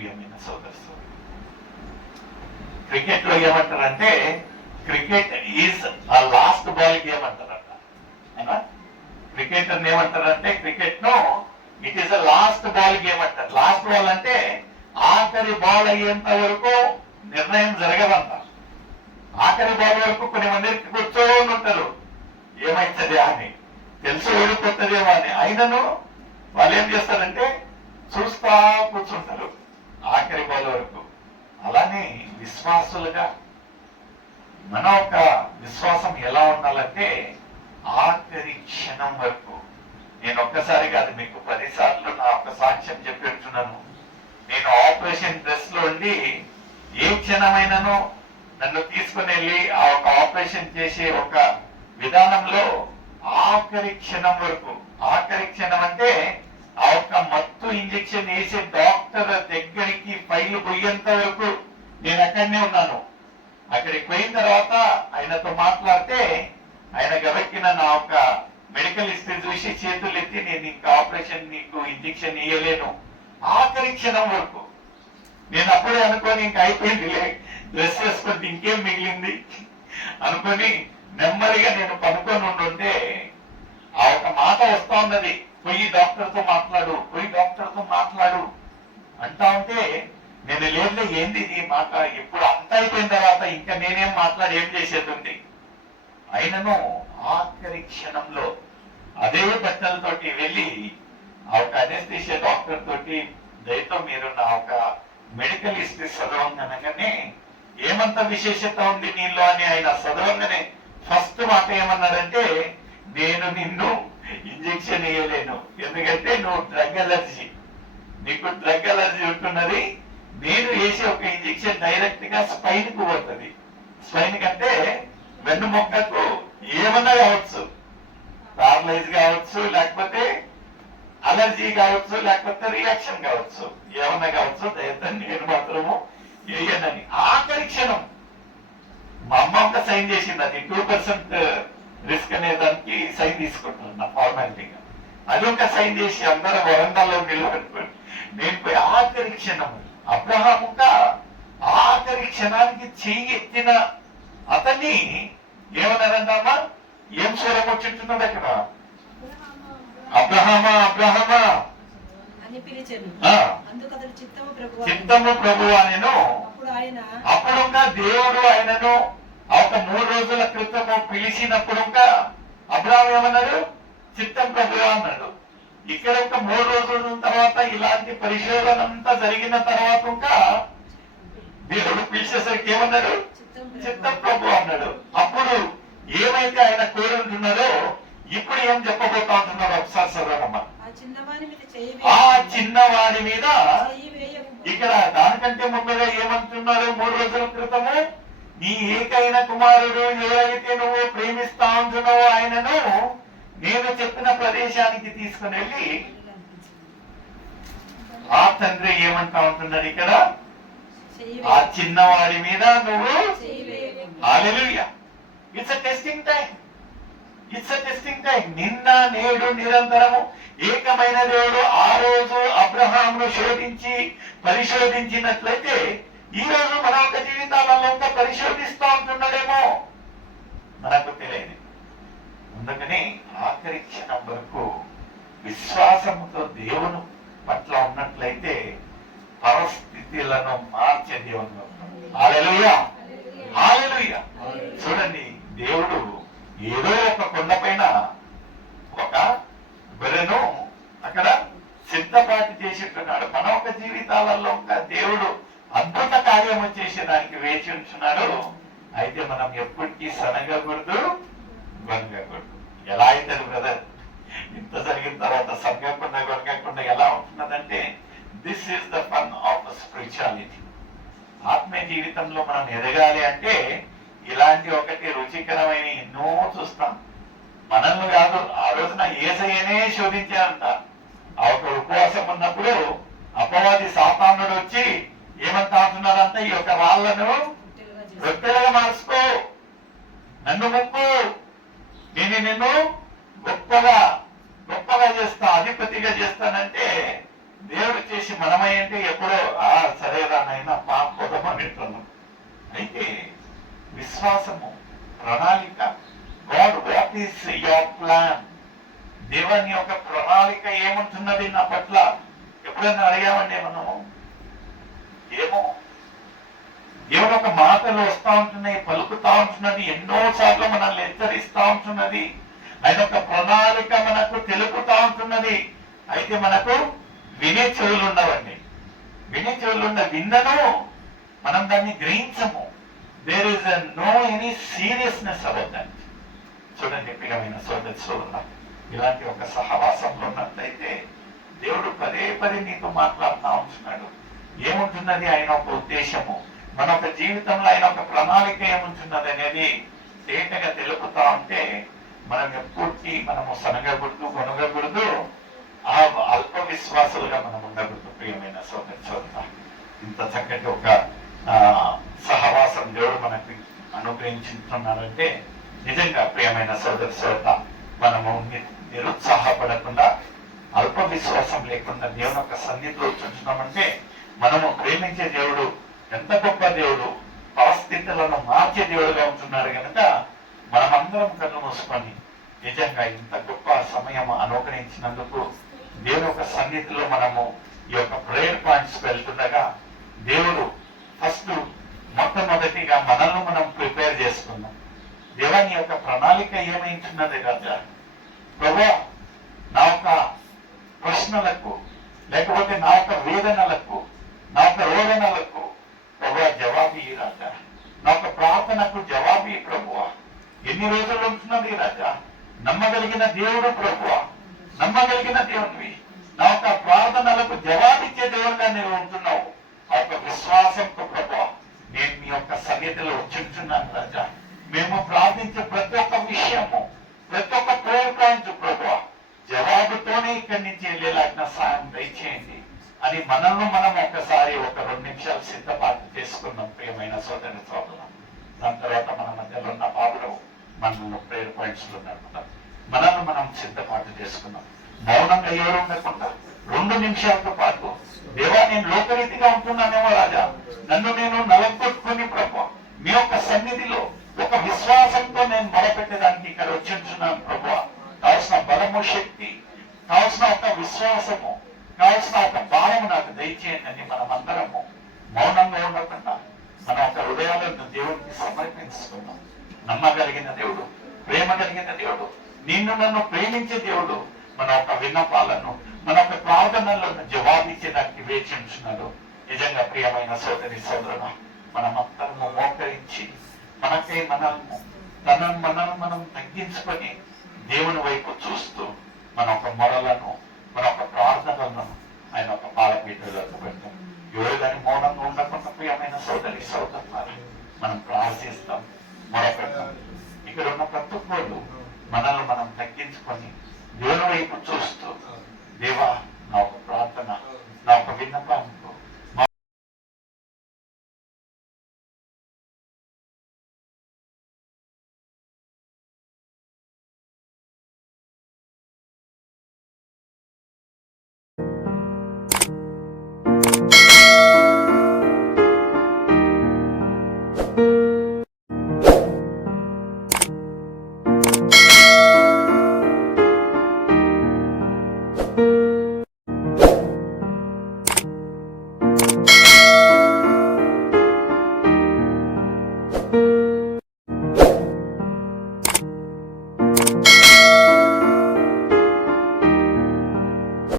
ప్రియమైన సోదరు, క్రికెట్ లో ఏమంటారంటే క్రికెట్ ఈజ్ ఆ లాస్ట్ బాల్ గేమ్ అంటారంట. క్రికెట్ అని ఏమంటారంటే క్రికెట్ ను it is a last ball game అంటారు. లాస్ట్ బాల్ అంటే ఆఖరి బాల్ అయ్యేంత వరకు నిర్ణయం జరగదంట. ఆఖరి బాల్ వరకు కొన్ని మందికి కూర్చోని ఉంటారు, ఏమైతుంది అని తెలుసు ఓడిపోతుందేమో అని. అయినను వాళ్ళు ఏం చేస్తారంటే చూస్తా కూర్చుంటారు ఆఖరి బాల్ వరకు. అలానే విశ్వాసులుగా మన ఒక విశ్వాసం ఎలా ఉండాలంటే ఆఖరి క్షణం వరకు. నేను ఒక్కసారి కాదు, మీకు 10 సార్లు నా ఒక సాక్ష్యం చెప్పిస్తున్నాను. నేను ఆపరేషన్ డ్రెస్ లో ఉండి ఏ క్షణమైనాను నన్ను తీసుకుని వెళ్ళి ఆ ఒక ఆపరేషన్ చేసే ఒక విధానంలో ఆఖరి క్షణం వరకు. ఆఖరి క్షణం అంటే ఆ ఒక మత్తు ఇంజెక్షన్ వేసే డాక్టర్ దగ్గరికి ఫైల్ పోయేంత వరకు నేను అక్కడనే ఉన్నాను. అక్కడికి పోయిన తర్వాత ఆయనతో మాట్లాడితే ఆయన గబెక్కిన నా ఒక మెడికల్ హిస్టరీ చూసి చేతులు ఎత్తి, నేను ఇంకా ఆపరేషన్ నీకు ఇంజెక్షన్ ఇయ్యలేను ఆఖరి క్షణం వరకు. నేను అప్పుడే అనుకొని ఇంకా అయిపోయిందిలే, డ్రెస్ వేసుకుంటే ఇంకేం మిగిలింది అనుకొని నెమ్మదిగా నేను పనుకొని ఉండుంటే ఆ ఒక మాట వస్తా ఉన్నది, పోయి డాక్టర్తో మాట్లాడు, పోయి డాక్టర్తో మాట్లాడు అంటా ఉంటే నేను లేదు, ఏంది ఇది మాట, ఇప్పుడు అంత అయిపోయిన తర్వాత ఇంకా నేనేం మాట్లాడి ఏం చేసేది ఉంది. అయినను ఆఖరి క్షణంలో అదే బట్టలతోటి వెళ్ళి ఆ ఒక అనెస్థీషియా డాక్టర్ తోటి, దయతో మీరు నా ఒక మెడికల్ హిస్టరీ చదవంగానే ఏమంత విశేషత ఉంది నీలో అని ఆయన చదవంగానే ఫస్ట్ మాట ఏమన్నాడంటే, నేను నిన్ను ఇంజెక్షన్ వేయలేను, ఎందుకంటే నువ్వు డ్రగ్ అలర్జీ, నీకు డ్రగ్ అలర్జీ ఉంటున్నది. నేను వేసే ఒక ఇంజెక్షన్ డైరెక్ట్ గా స్పైన్ కు పోతుంది. స్పైన్ కంటే వెన్నుముక్కకు ఏమన్నా కావచ్చు, పారలైజ్ కావచ్చు, లేకపోతే అలర్జీ కావచ్చు, లేకపోతే రియాక్షన్ కావచ్చు, ఏమన్నా కావచ్చు. దయతో నేను మాత్రము వేయనని ఆఖరి క్షణం మా అమ్మ ఒక సైన్ చేసింది. అది 2% రిస్క్ అనే దానికి సైన్ తీసుకుంటున్నా ఫార్మాలిటీగా. అది ఒక సైన్ చేసి అందరూ వరండాలో నిలబెట్టుకోండి. నేను పోయి ఆఖరి క్షణం అబ్రహాముగా ఆఖరి క్షణానికి చెయ్యి ఎత్తిన అతన్ని ఏమన్నారమ్మా, ఏం స్వరం వచ్చింటున్నది అక్కడ, అబ్రహామా అబ్రహామా చిత్తము ప్రభు అనెను. అప్పుడు దేవుడు ఆయనను ఒక 3 రోజుల క్రితము పిలిచినప్పుడు అబ్రహాం ఏమన్నాడు, చిత్తం ప్రభు అన్నాడు. ఇక్కడ ఒక 3 రోజుల తర్వాత ఇలాంటి పరిశోధన అంతా జరిగిన తర్వాత దేవుడు పిలిచేసరికి ఏమన్నాడు, చిత్తం ప్రభు అన్నాడు. అప్పుడు ఏమైతే ఆయన కోరుంటున్నారో ఇప్పుడు ఏం చెప్పబోతా ఉంటున్నారో ఒకసారి చదవమ్మా. ఆ చిన్నవాడి మీద ఇక్కడ దానికంటే ముందుగా ఏమంటున్నారు, 3 రోజుల క్రితము నీ ఏకైన కుమారుడు ఏదైతే నువ్వు ప్రేమిస్తా ఉంటున్నావో ఆయనను నేను చెప్పిన ప్రదేశానికి తీసుకుని వెళ్ళి, ఆ తండ్రి ఏమంటా ఉంటున్నాడు ఇక్కడ, ఆ చిన్నవాడి మీద నువ్వు. Hallelujah. It's a testing time, it's a testing time. నిన్న నేడు నిరంతరము ఏకమైన దేవుడు ఆ రోజు అబ్రహామును శోధించి పరిశోధించినట్లయితే ఈ రోజు మన యొక్క జీవితాలలో ఇంకా పరిశోధిస్తూ ఉంటున్నాడేమో మనకు తెలియదు. అందుకని ఆఖరి క్షణం వరకు విశ్వాసముతో దేవుని పట్ల ఉన్నట్లయితే పరిస్థితులను మార్చే దేవుడు. హల్లెలూయా, హల్లెలూయా. చూడండి, దేవుడు ఏదో ఒక కొండపైన ఒక గొర్రెను అక్కడ సిద్ధపాటు చేసిట్టున్నాడు. మన ఒక జీవితాలలో ఒక దేవుడు అద్భుత కార్యము చేసేదానికి వేచి ఉంటున్నాడు. అయితే మనం ఎప్పటికీ సనగకూడదు, గొనగకూడదు. ఎలా అవుతుంది బ్రదర్, ఇంత జరిగిన తర్వాత సనగకుండా గొనగకుండా ఎలా ఉంటున్నదంటే, this is the fun of spirituality. ఆత్మీయ జీవితంలో మనం ఎదగాలి అంటే ఇలాంటి ఒకటి రుచికరమైన ఎన్నో చూస్తాం. మనల్ని కాదు, ఆ రోజున యేసయ్యనే శోధించారంట. ఆ ఒక ఉపవాసం ఉన్నప్పుడు అపవాది సాతానుడు వచ్చి ఏమంటా అంటున్నారంటే, ఈ యొక్క రాళ్లను రొట్టెలుగా మార్చుకో, నన్ను మొక్కు, నేను నిన్ను గొప్పగా చేస్తా, అధిపతిగా చేస్తానంటే దేవుడు చేసి మనమై అంటే ఎప్పుడో విశ్వాసము, ప్రణాళిక. God, what is your plan? దేవుని యొక్క ప్రణాళిక ఏముంటున్నది నా పట్ల? ఎప్పుడైనా అడిగామండి మనము? ఏమో. దేవుడు ఒక మాటలు వస్తా ఉంటున్నాయి, పలుకుతా ఉంటున్నది, ఎన్నో సార్లు మనల్ని హెచ్చరిస్తా ఉంటున్నది. ఆయన ఒక ప్రణాళిక మనకు తెలుపుతా ఉంటున్నది. అయితే మనకు వినే చెవులు ఉండవండి. వినే చెవులు ఉన్న విన్నను మనం దాన్ని గ్రహించము. There is no any seriousness about that. చూడండి ప్రియమైన సోదరులారా, ఇలాంటి ఒక సహవాసంలో ఉన్నట్లయితే దేవుడు పదే పదే నీతో మాట్లాడుతూ ఉంటున్నాడు. ఏముంటున్నది ఆయన ఒక ఉద్దేశము, మన ఒక జీవితంలో ఆయన ఒక ప్రణాళిక ఏముంటున్నది అనేది తేటగా తెలుపుతా ఉంటే మనం ఎప్పటికీ మనము సనగకూడదు, కొనగకూడదు, ఆ అల్ప విశ్వాసులుగా మనం ఉండకూడదు. ప్రియమైన సోదరులారా, ఇంత చక్కటి ఒక సహవాసం దేవుడు మనకు అనుగ్రహించుతున్నారంటే నిజంగా ప్రియమైన సోదరులారా, మనము నిరుత్సాహపడకుండా, అల్ప విశ్వాసం లేకుండా దేవుని యొక్క సన్నిధిలో చూస్తున్నామంటే మనము ప్రేమించే దేవుడు ఎంత గొప్ప దేవుడు, పరిస్థితులను మార్చే దేవుడుగా ఉంటున్నాడు కనుక మనమందరం కళ్ళు మూసుకొని నిజంగా ఇంత గొప్ప సమయం అనుగ్రహించినందుకు దేవుని యొక్క సన్నిధిలో మనము ఈ యొక్క ప్రేయర్ పాయింట్స్ వెళ్తుండగా దేవుడు ఫస్ట్ మొట్టమొదటిగా మనల్ని మనం ప్రిపేర్ చేసుకున్నాం. దేవుని యొక్క ప్రణాళిక ఏమైంటున్నది రాజా? ప్రభువా, నా యొక్క ప్రశ్నలకు, లేకపోతే నా యొక్క వేదనలకు, నా యొక్క రోదనలకు ప్రభువా జవాబు రాజా. నా యొక్క ప్రార్థనకు జవాబు ప్రభువా. ఎన్ని రోజులు ఉంటున్నది రాజా? నమ్మగలిగిన దేవుడు ప్రభువా, నమ్మగలిగిన దేవుడివి. నా యొక్క ప్రార్థనలకు జవాబిచ్చే దేవుడిగా నేను ఉంటున్నావు. ఆ యొక్క విశ్వాసంతో ప్రభువా నేను మీ యొక్క సన్నిధిలో వచ్చుంటున్నాను రాజా. మేము ప్రార్థించే ప్రతి ఒక్క విషయము, ప్రతి ఒక్క ప్రేయర్ పాయింట్ ప్రభువా జవాబుతోనే ఇక్కడి నుంచి వెళ్ళేలాగిన సాయం దయచేయండి అని మనల్ని మనం ఒకసారి ఒక 2 నిమిషాలు సిద్ధపాటు చేసుకున్నాం. ప్రియమైన సోదరుని సోదరులు, దాని తర్వాత మన మధ్యలో ఉన్న బాబులు మనల్ని ప్రేయర్ పాయింట్స్ లో నడుపుతాం. మనల్ని మనం సిద్ధపాటు చేసుకున్నాం. మౌనంగా ఎవరు ఉండకుండా 2 నిమిషాలతో పాటు దేవా, నేను లోకరీతిగా ఉంటున్నానేమో రాజా, నన్ను నేను నలగొట్టుకుని ప్రభు మీ యొక్క సన్నిధిలో ఒక విశ్వాసంతో నేను మొరపెట్టేదానికి ఇక్కడ వచ్చింటున్నాను ప్రభు. కావలసిన బలము, శక్తి, కావలసిన ఒక విశ్వాసము, కావలసిన ఒక భావము నాకు దయచేయండి అని మనమందరము మౌనంగా ఉండకుండా మన ఒక హృదయాలను దేవుడికి సమర్పించుకున్నాం. నమ్మగలిగిన దేవుడు, ప్రేమ కలిగిన దేవుడు, నిన్ను నన్ను ప్రేమించే దేవుడు మన ఒక విన్నపాలను, మన ఒక ప్రార్థనలను జవాబిచ్చేదానికి వేచి ఉంటున్నాడు. నిజంగా ప్రియమైన సోదరి సోదరుల, మనమందరము మోకరించి మనకై మనల్ని మనం తగ్గించుకొని దేవుని వైపు చూస్తూ మన ఒక మొరలను, మన ఒక ప్రార్థనలను ఆయన ఒక పాలపీఠలకు పెడతాం. ఎవరు దాన్ని మౌనంగా ఉండకుండా ప్రియమైన సోదరి సోదరులారా మనం ప్రార్థిస్తాం, మొరపెడతాం. ఇక్కడ ఉన్న ప్రతి ఒక్కరు మనల్ని మనం తగ్గించుకొని దేవుని వైపు చూస్తూ, దేవా నా ఒక ప్రార్థన, నా ఒక విన్నపం